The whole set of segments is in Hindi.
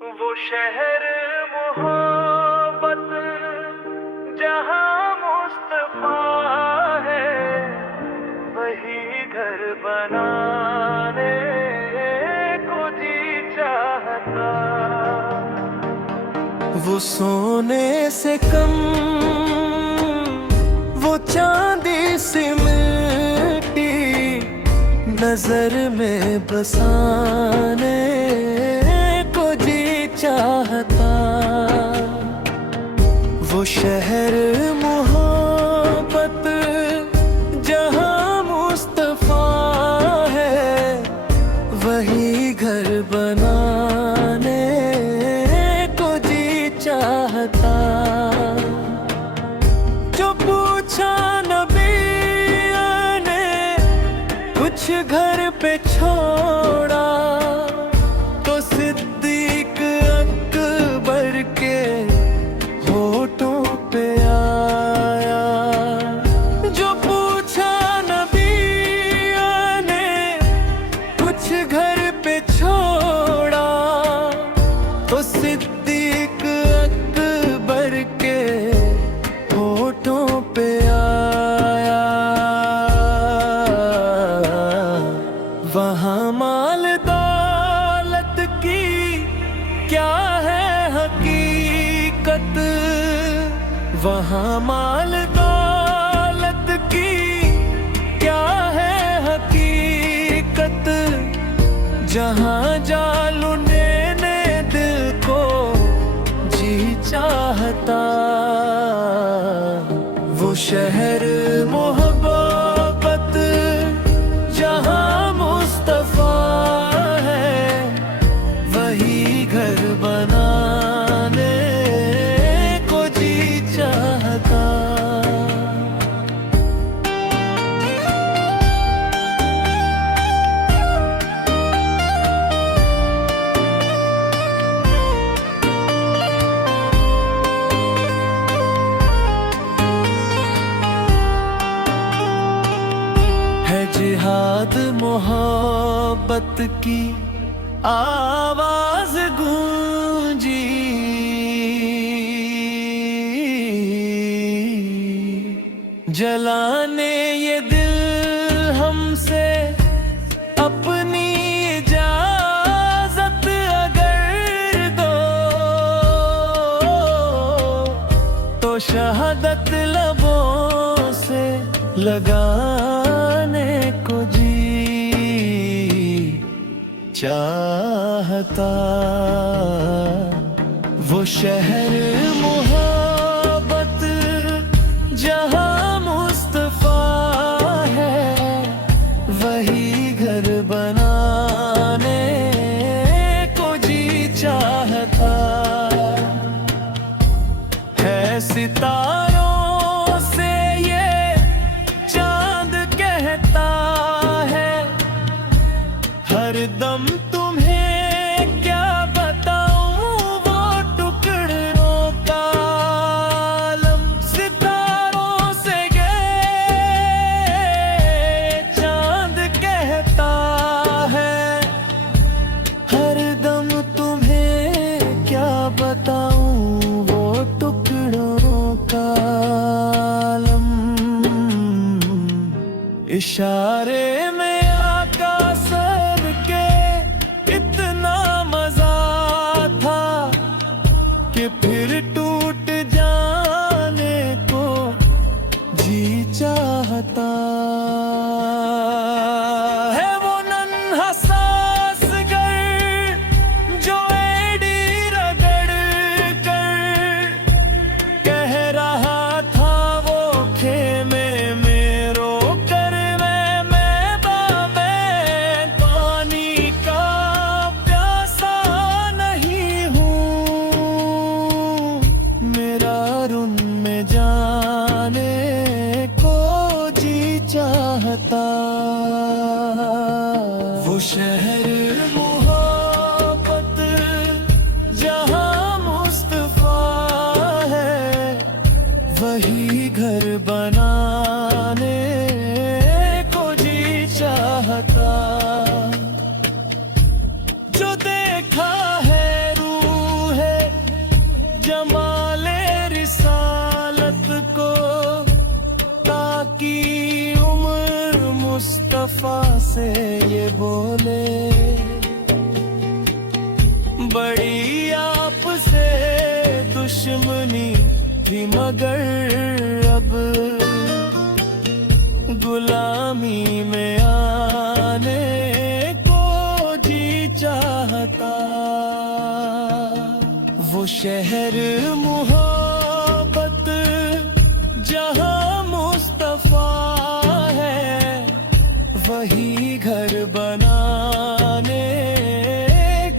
वो शहर मोहब्बत जहाँ मुस्तफा है, वही घर बनाने को जी चाहता। वो सोने से कम, वो चांदी सी मिट्टी नजर में बसाने को जी चाहता। वो शहर मोहब्बत जहाँ मुस्तफा है, वही घर बनाने को जी चाहता। जो पूछा नबी ने कुछ घर पे छोड़ा, तो सिद्दीक अकबर के होठों पे आया। जो पूछा नबी ने कुछ घर पे छोड़ा, तो सिद्दीक अकबर के होठों पे आया। वहाँ माल दौलत की क्या है हकीकत, वहाँ माल दौलत की क्या है हकीकत। जहाँ जालूने ने दिल को जी चाहता। वो शहर मोहब्बत जहाँ मुस्तफा है, वही घर बनाने को जी चाहता। है जिहाद मोहब्बत की आवाज गूंजी, जलाने ये दिल हमसे अपनी इजाजत अगर दो, तो शहादत लबों से लगाने को जी चाहता। वो शहर मोहब्बत जहाँ मुस्तफा है, वही घर बनाने को जी चाहता। है सितारों से ये चांद कहता है, हर दम तुम्हें क्या बताऊं वो टुकड़ों का आलम। सितारों से ये चांद कहता है, हर दम तुम्हें क्या बताऊं वो टुकड़ों का आलम। इशारे में आका सर के इतना मजा था कि फिर टूट जाने को जी चाहता। है वो नन्हा सासगर जो एड़ी रगड़ कर कह रहा था, वो खेमे में रो कर मैं बोले, बड़ी आपसे दुश्मनी थी मगर अब गुलामी में आने को जी चाहता। वो शहर मोहब्बत जहां मुस्तफा है, वही घर बनाने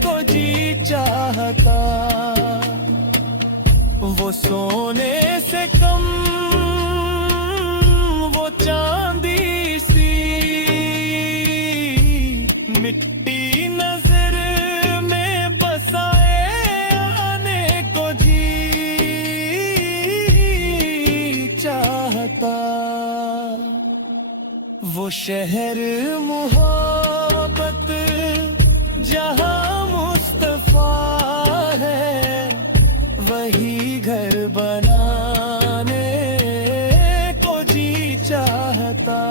को जी चाहता। वो सोने से कम, वो चांदी सी, मिट्टी नजर में बसाए आने को जी चाहता। वो शहर मोहब्बत जहां मुस्तफा है, वही घर बनाने को जी चाहता।